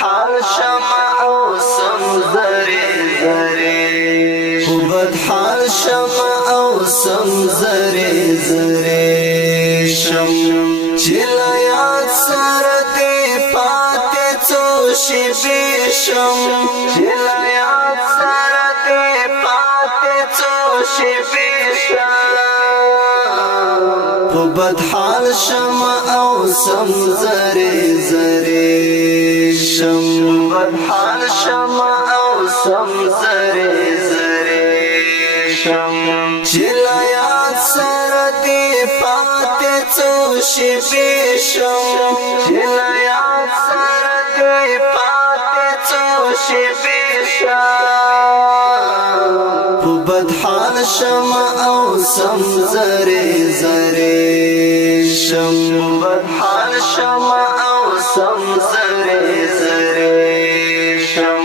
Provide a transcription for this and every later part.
حال شمع او سم زری زری بد حال شمع او سم زری زری شم چلا یاد سر دی پاتی څو شیبې شم چلا یاد سر دی پاتی څو شیبې شم بد حال شمع او سم زری زری شم بد حال شمع او سم زری زری شم چلا یاد سر دی پاتی څو شیبې شم چلا یاد سر دی پاتی څو شیبې شم بد حال شمع او سم زری زری شم بد حال شمع او سم زری زری شم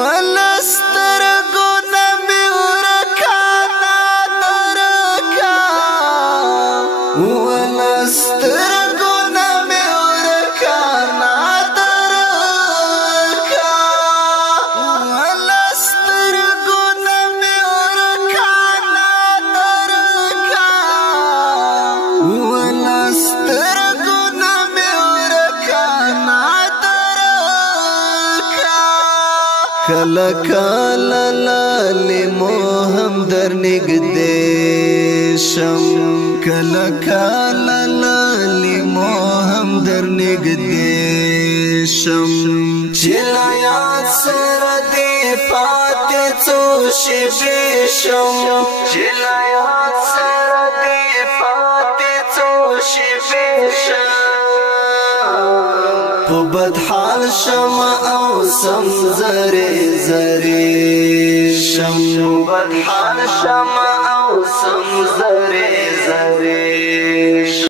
ولسترګو نمی ورکا نادرکا ولسترګو نمی ورکا نادرکا ولسترګو نمی ورکا نادرکا ولسترګو نمی ورکا نادرکا کلا کلا لالی موهم در نگده شم کلا کلا لالی موهم در نگده شم چلا یاد سر دی پاتی څو شیبې شم چلا یاد سر دی پاتی څو شیبې شم بد حال شمع او سم زری زری شم بد حال شمع او سم زری زری